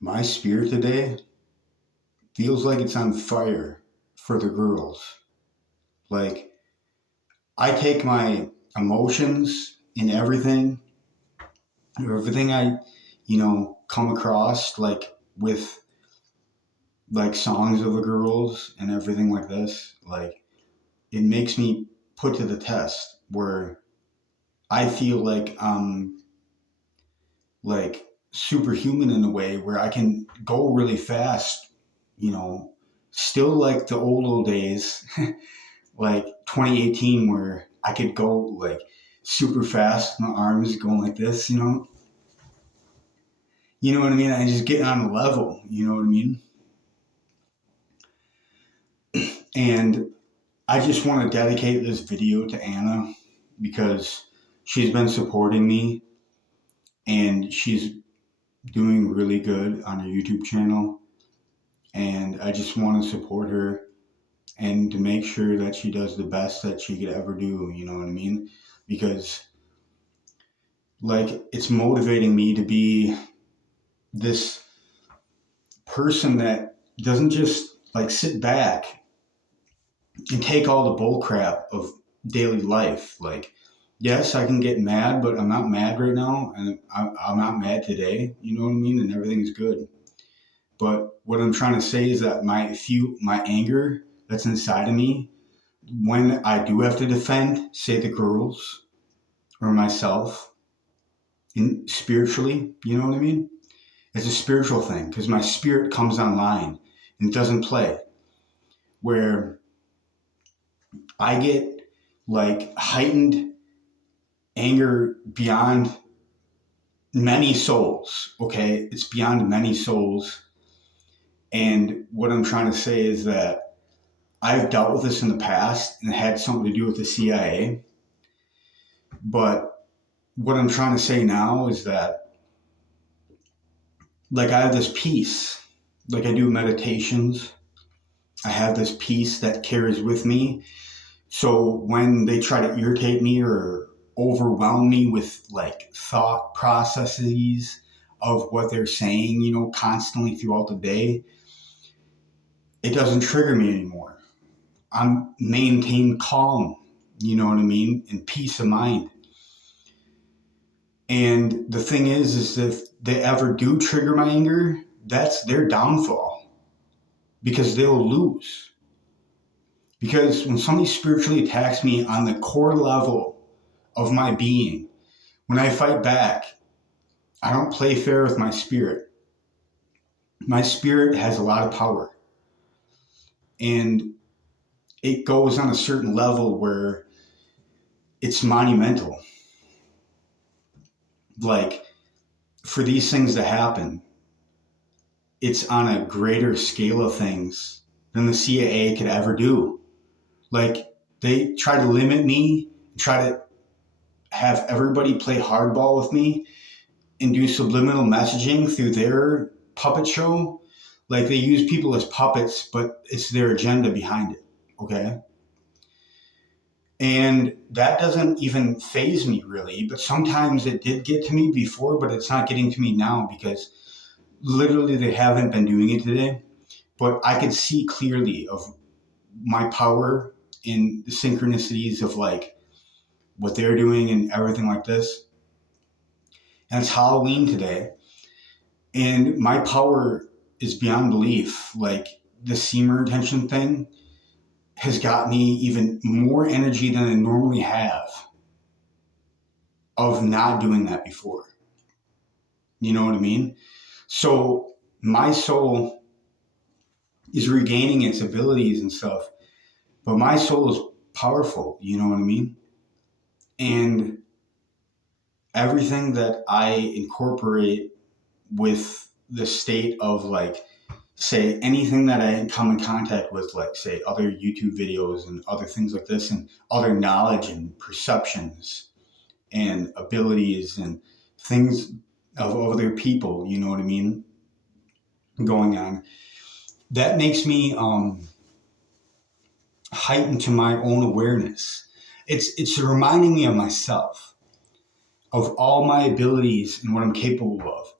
My spirit today feels like it's on fire for the girls. Like, I take my emotions and everything I, come across, like with like songs of the girls and everything like this, like it makes me put to the test where I feel like I'm like superhuman in a way where I can go really fast, you know, still like the old days, like 2018, where I could go like super fast, my arms going like this, you know what I mean? I just get on a level, you know what I mean? And I just want to dedicate this video to Anna because she's been supporting me and she's doing really good on her YouTube channel. And I just want to support her and to make sure that she does the best that she could ever do, you know what I mean? Because like it's motivating me to be this person that doesn't just like sit back and take all the bull crap of daily life. Like, yes, I can get mad, but I'm not mad right now, and I'm not mad today. You know what I mean? And everything's good. But what I'm trying to say is that my anger that's inside of me, when I do have to defend, say the girls or myself, and spiritually, you know what I mean? It's a spiritual thing because my spirit comes online and doesn't play. Where I get like heightened anger beyond many souls. Okay, it's beyond many souls. And what I'm trying to say is that I've dealt with this in the past and it had something to do with the CIA. But what I'm trying to say now is that, like, I have this peace. Like, I do meditations. I have this peace that carries with me. So when they try to irritate me or overwhelm me with like thought processes of what they're saying, constantly throughout the day, it doesn't trigger me anymore. I'm maintain calm, you know what I mean, and peace of mind. And the thing is if they ever do trigger my anger, that's their downfall because they'll lose. Because when somebody spiritually attacks me on the core level of my being, when I fight back, I don't play fair with my spirit. My spirit has a lot of power. And it goes on a certain level where it's monumental. Like, for these things to happen, it's on a greater scale of things than the CIA could ever do. Like, they try to limit me, try to have everybody play hardball with me and do subliminal messaging through their puppet show. Like, they use people as puppets, but it's their agenda behind it. Okay. And that doesn't even phase me really, but sometimes it did get to me before, but it's not getting to me now because literally they haven't been doing it today. But I could see clearly of my power in the synchronicities of like what they're doing and everything like this. And it's Halloween today. And my power is beyond belief. Like the semer intention thing has got me even more energy than I normally have of not doing that before. You know what I mean? So my soul is regaining its abilities and stuff, but my soul is powerful. You know what I mean? And everything that I incorporate with the state of like, say, anything that I come in contact with, like, say, other YouTube videos and other things like this, and other knowledge and perceptions and abilities and things of other people, you know what I mean, going on. That makes me heightened to my own awareness. It's reminding me of myself, of all my abilities and what I'm capable of.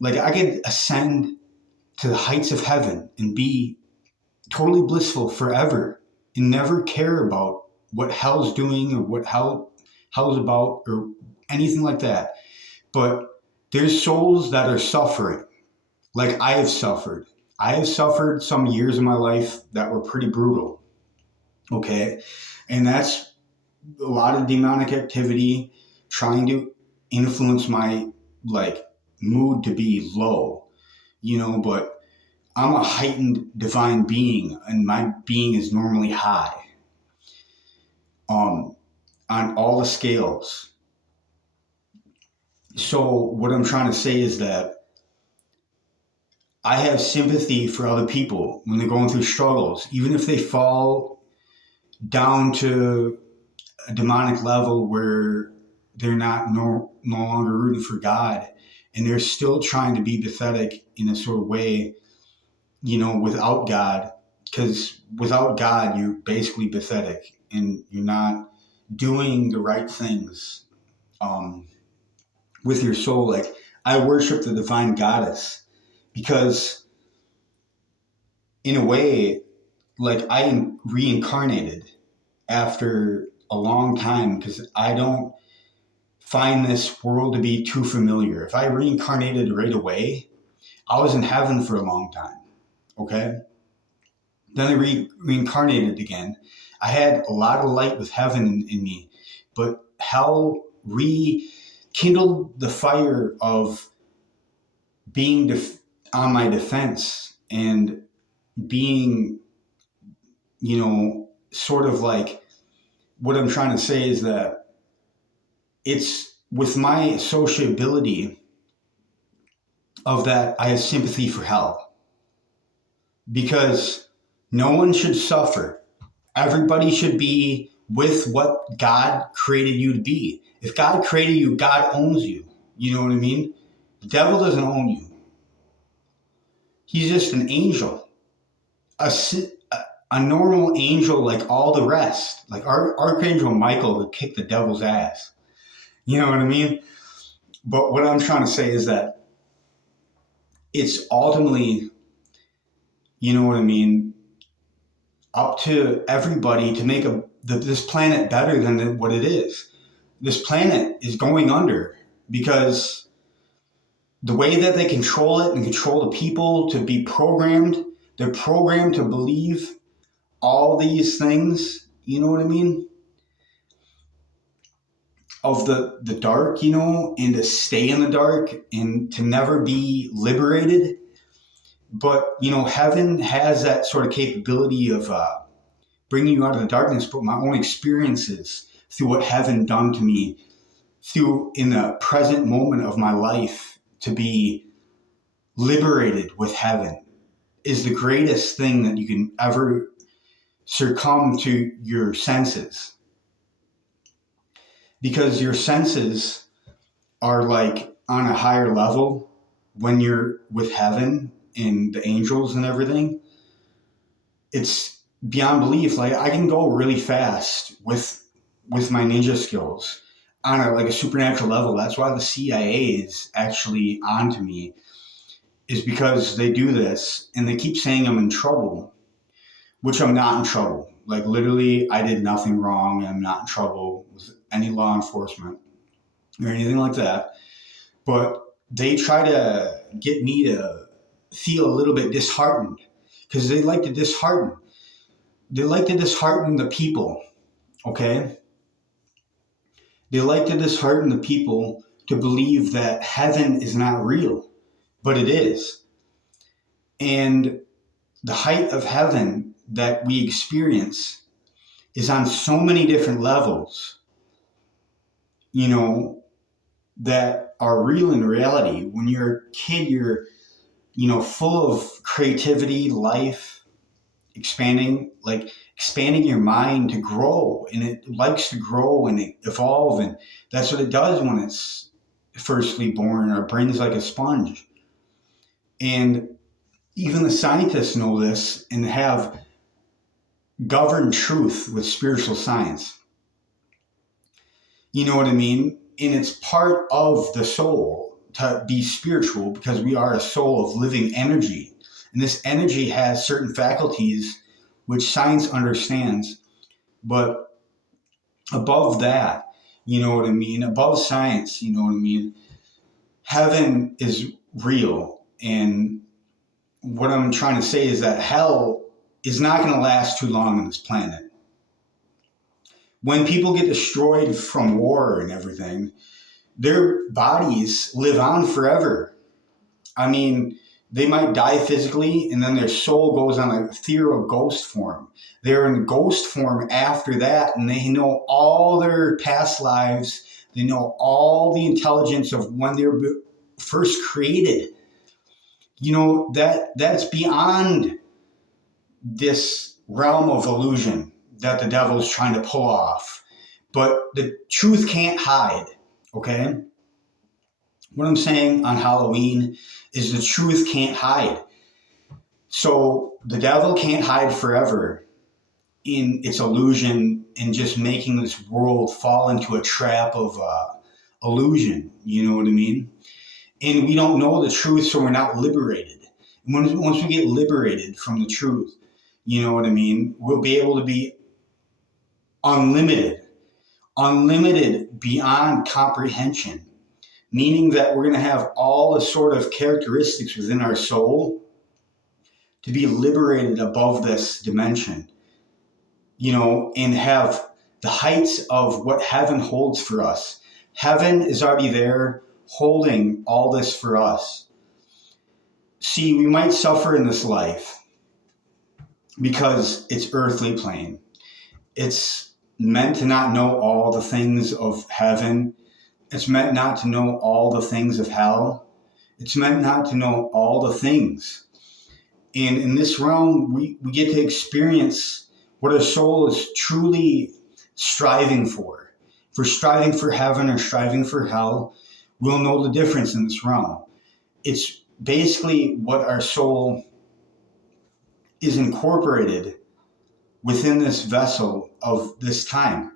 Like I could ascend to the heights of heaven and be totally blissful forever and never care about what hell's doing or what hell's about or anything like that. But there's souls that are suffering like I have suffered. I have suffered some years of my life that were pretty brutal. Okay. And that's a lot of demonic activity trying to influence my like mood to be low, but I'm a heightened divine being and my being is normally high on all the scales. So what I'm trying to say is that I have sympathy for other people when they're going through struggles, even if they fall down to a demonic level where they're no longer rooting for God and they're still trying to be pathetic in a sort of way, without God, because without God, you're basically pathetic and you're not doing the right things with your soul. Like, I worship the divine goddess because, in a way, like, I am reincarnated after a long time because I don't find this world to be too familiar. If I reincarnated right away, I was in heaven for a long time. Okay? Then I reincarnated again. I had a lot of light with heaven in me, but hell rekindled the fire of being on my defense and being, sort of like, what I'm trying to say is that it's with my sociability of that, I have sympathy for hell because no one should suffer. Everybody should be with what God created you to be. If God created you, God owns you. You know what I mean? The devil doesn't own you. He's just an angel, a normal angel like all the rest. Like Archangel Michael would kick the devil's ass. You know what I mean? But what I'm trying to say is that it's ultimately, up to everybody to make this planet better than what it is. This planet is going under because the way that they control it and control the people to be programmed, they're programmed to believe all these things, you know what I mean? Of the dark, and to stay in the dark and to never be liberated. But, heaven has that sort of capability of bringing you out of the darkness, but my own experiences through what heaven done to me, through in the present moment of my life, to be liberated with heaven is the greatest thing that you can ever succumb to your senses. Because your senses are like on a higher level when you're with heaven and the angels and everything. It's beyond belief. Like, I can go really fast with my ninja skills on a supernatural level. That's why the CIA is actually onto me, is because they do this and they keep saying I'm in trouble, which I'm not in trouble. Like, literally, I did nothing wrong. I'm not in trouble with any law enforcement or anything like that. But they try to get me to feel a little bit disheartened because they like to dishearten. They like to dishearten the people, okay? They like to dishearten the people to believe that heaven is not real, but it is. And the height of heaven that we experience is on so many different levels, that are real in reality. When you're a kid, you're, full of creativity, life, expanding your mind to grow, and it likes to grow and evolve, and that's what it does when it's firstly born. Our brain's like a sponge, and even the scientists know this and have governed truth with spiritual science. You know what I mean? And it's part of the soul to be spiritual because we are a soul of living energy. And this energy has certain faculties which science understands. But above that, you know what I mean? Above science, you know what I mean? Heaven is real. And what I'm trying to say is that hell is not going to last too long on this planet. When people get destroyed from war and everything, their bodies live on forever. I mean, they might die physically and then their soul goes on a ethereal ghost form. They're in ghost form after that, and they know all their past lives. They know all the intelligence of when they were first created. You know, that's beyond this realm of illusion that the devil's trying to pull off. But the truth can't hide, okay? What I'm saying on Halloween is the truth can't hide. So the devil can't hide forever in its illusion and just making this world fall into a trap of illusion. You know what I mean? And we don't know the truth, so we're not liberated. And once we get liberated from the truth, you know what I mean, we'll be able to be unlimited beyond comprehension, meaning that we're going to have all the sort of characteristics within our soul to be liberated above this dimension, you know, and have the heights of what heaven holds for us. Heaven is already there holding all this for us. See, we might suffer in this life because it's earthly plane. It's meant to not know all the things of heaven. It's meant not to know all the things of hell. It's meant not to know all the things. And in this realm, we get to experience what our soul is truly striving for. If we're striving for heaven or striving for hell, we'll know the difference in this realm. It's basically what our soul is incorporated within this vessel of this time.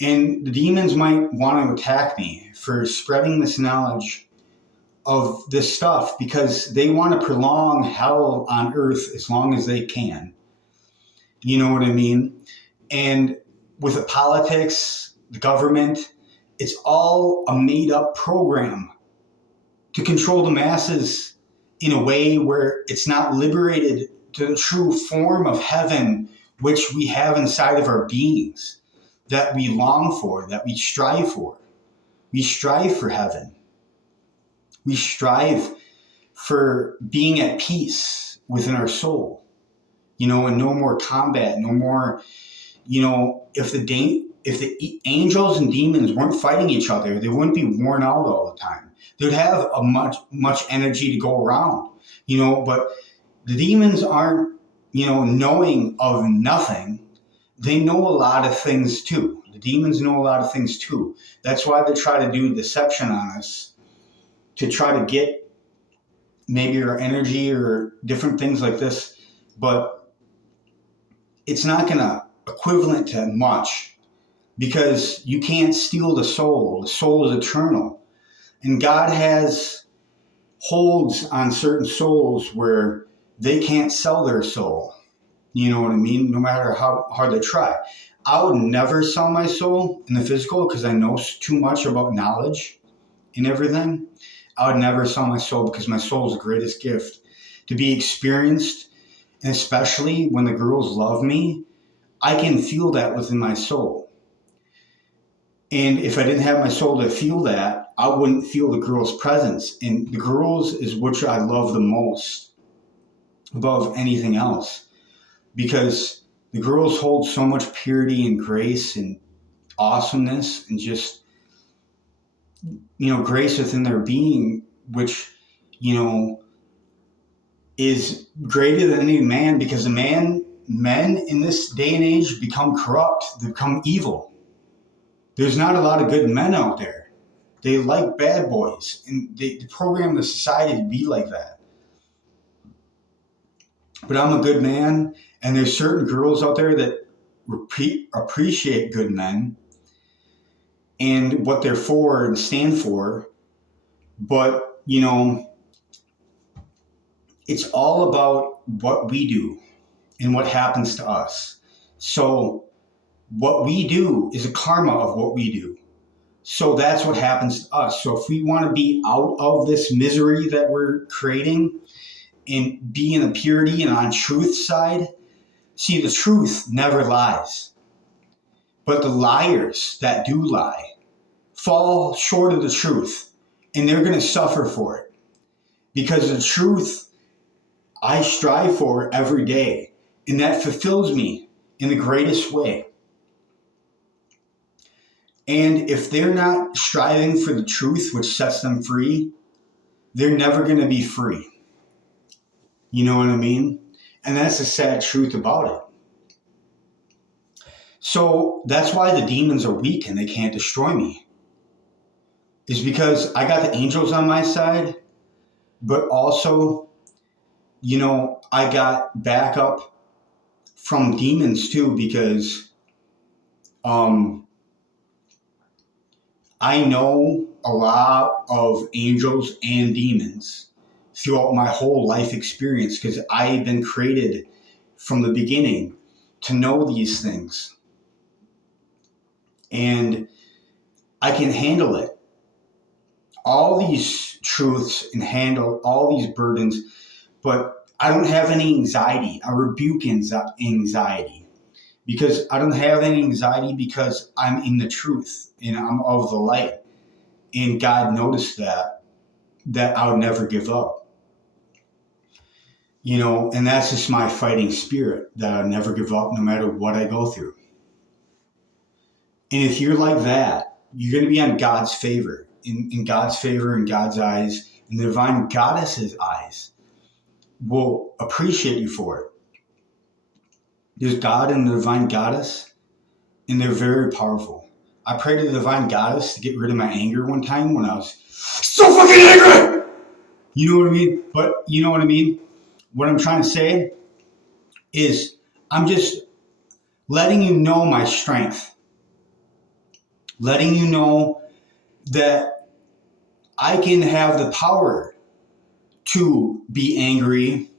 And the demons might want to attack me for spreading this knowledge of this stuff because they want to prolong hell on earth as long as they can. You know what I mean? And with the politics, the government, it's all a made up program to control the masses in a way where it's not liberated to the true form of heaven, which we have inside of our beings, that we long for, that we strive for. We strive for heaven. We strive for being at peace within our soul, you know, and no more combat, no more, you know, if the angels and demons weren't fighting each other, they wouldn't be worn out all the time. They'd have a much energy to go around, you know, but the demons aren't, you know, knowing of nothing. They know a lot of things too. The demons know a lot of things too. That's why they try to do deception on us, to try to get maybe our energy or different things like this. But it's not going to equivalent to much because you can't steal the soul. The soul is eternal. And God has holds on certain souls where they can't sell their soul. You know what I mean? No matter how hard they try. I would never sell my soul in the physical because I know too much about knowledge and everything. I would never sell my soul because my soul is the greatest gift to be experienced. And especially when the girls love me, I can feel that within my soul. And if I didn't have my soul to feel that, I wouldn't feel the girls' presence. And the girls is which I love the most above anything else. Because the girls hold so much purity and grace and awesomeness and just, you know, grace within their being, which, you know, is greater than any man, because men in this day and age become corrupt. They become evil. There's not a lot of good men out there. They like bad boys, and they program the society to be like that. But I'm a good man, and there's certain girls out there that appreciate good men and what they're for and stand for. But, you know, it's all about what we do and what happens to us. So what we do is a karma of what we do. So that's what happens to us. So if we want to be out of this misery that we're creating and be in the purity and on truth side, see, the truth never lies. But the liars that do lie fall short of the truth, and they're going to suffer for it. Because the truth I strive for every day, and that fulfills me in the greatest way. And if they're not striving for the truth, which sets them free, they're never going to be free. You know what I mean? And that's the sad truth about it. So that's why the demons are weak and they can't destroy me. Is because I got the angels on my side, but also, I got backup from demons too, because I know a lot of angels and demons throughout my whole life experience, because I've been created from the beginning to know these things. And I can handle it. All these truths and handle all these burdens, but I don't have any anxiety. I rebuke anxiety because I don't have any anxiety because I'm in the truth and I'm of the light. And God noticed that I would never give up. And that's just my fighting spirit, that I never give up no matter what I go through. And if you're like that, you're going to be on God's favor, in God's favor, in God's eyes, in the divine goddess's eyes, will appreciate you for it. There's God and the divine goddess, and they're very powerful. I prayed to the divine goddess to get rid of my anger one time when I was so fucking angry. You know what I mean? But you know what I mean? What I'm trying to say is I'm just letting you know my strength. Letting you know that I can have the power to be angry,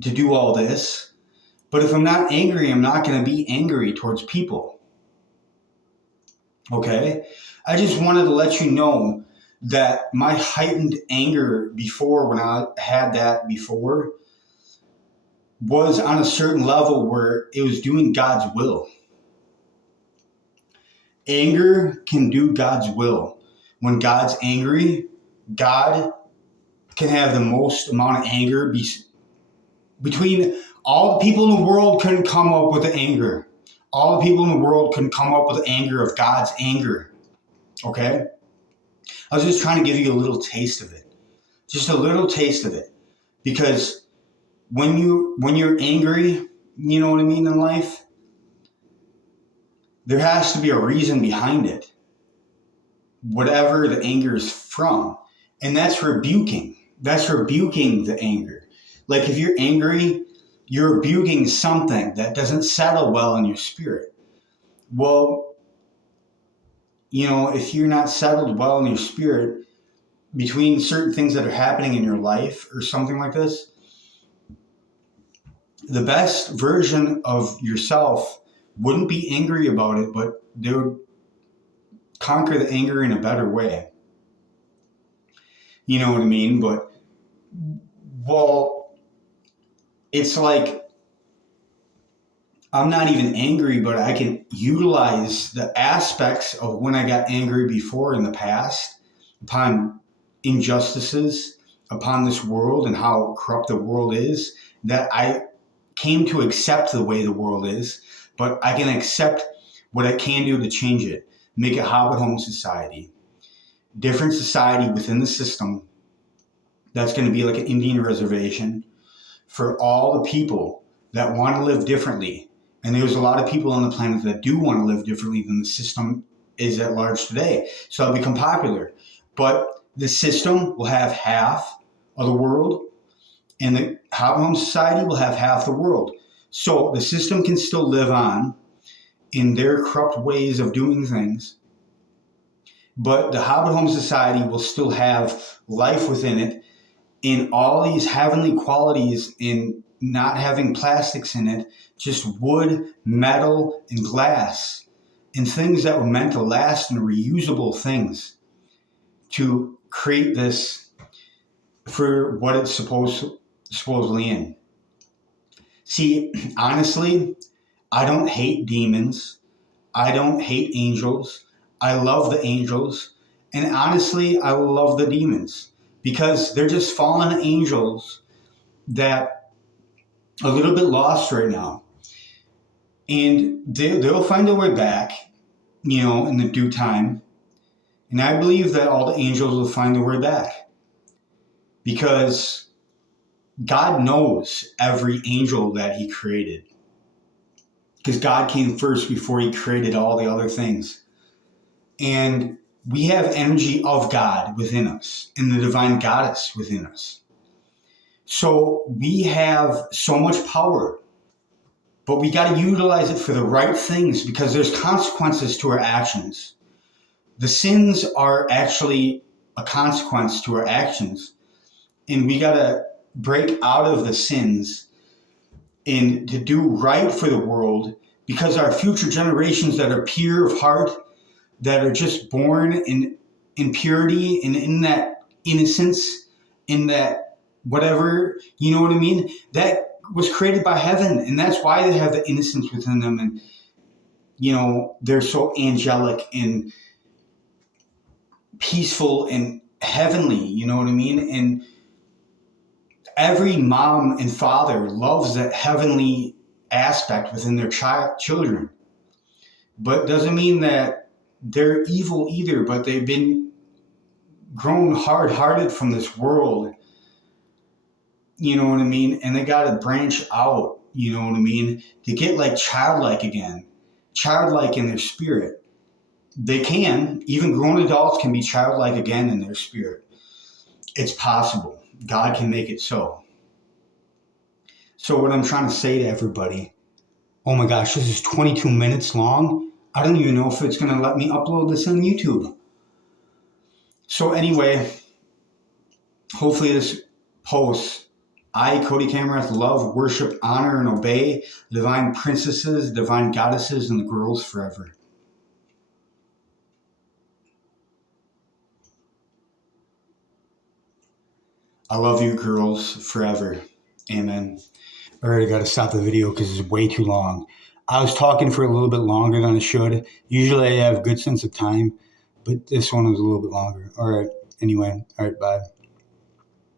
to do all this. But if I'm not angry, I'm not going to be angry towards people. Okay? I just wanted to let you know that my heightened anger before, when I had that before, was on a certain level where it was doing God's will. Anger can do God's will. When God's angry, God can have the most amount of anger between all the people in the world couldn't come up with the anger. All the people in the world couldn't come up with the anger of God's anger. Okay? I was just trying to give you a little taste of it. Just a little taste of it. Because when you're angry, you know what I mean, in life, there has to be a reason behind it. Whatever the anger is from. And that's rebuking. That's rebuking the anger. Like if you're angry, you're rebuking something that doesn't settle well in your spirit. Well, if you're not settled well in your spirit between certain things that are happening in your life or something like this, the best version of yourself wouldn't be angry about it, but they would conquer the anger in a better way. You know what I mean? But, well, it's like I'm not even angry, but I can utilize the aspects of when I got angry before in the past upon injustices, upon this world and how corrupt the world is, that I came to accept the way the world is, but I can accept what I can do to change it, make a Hobbit home society, different society within the system that's going to be like an Indian reservation for all the people that want to live differently. And there's a lot of people on the planet that do want to live differently than the system is at large today. So it'll become popular. But the system will have half of the world, and the Hobbit home society will have half the world. So the system can still live on in their corrupt ways of doing things, but the Hobbit home society will still have life within it, in all these heavenly qualities in not having plastics in it, just wood, metal, and glass, and things that were meant to last and reusable things to create this for what it's supposedly in. See, honestly, I don't hate demons. I don't hate angels. I love the angels. And honestly, I love the demons because they're just fallen angels that are a little bit lost right now. And they'll find their way back, in the due time. And I believe that all the angels will find their way back because God knows every angel that he created. Because God came first before he created all the other things. And we have energy of God within us and the divine goddess within us. So we have so much power, but we got to utilize it for the right things because there's consequences to our actions. The sins are actually a consequence to our actions. And we got to break out of the sins and to do right for the world because our future generations that are pure of heart, that are just born in purity and in that innocence, in that whatever, you know what I mean? That was created by heaven, and that's why they have the innocence within them, and they're so angelic and peaceful and heavenly, you know what I mean? And every mom and father loves that heavenly aspect within their children, but doesn't mean that they're evil either, but they've been grown hard-hearted from this world, you know what I mean? And they got to branch out, you know what I mean? To get like childlike again, childlike in their spirit. They can, even grown adults can be childlike again in their spirit. It's possible. God can make it so. So what I'm trying to say to everybody, oh my gosh, this is 22 minutes long. I don't even know if it's going to let me upload this on YouTube. So anyway, hopefully this post, I, Cody Kamarath, love, worship, honor, and obey the divine princesses, divine goddesses, and the girls forever. I love you, girls, forever. Amen. All right, I got to stop the video because it's way too long. I was talking for a little bit longer than I should. Usually I have a good sense of time, but this one was a little bit longer. All right. Anyway, all right, bye.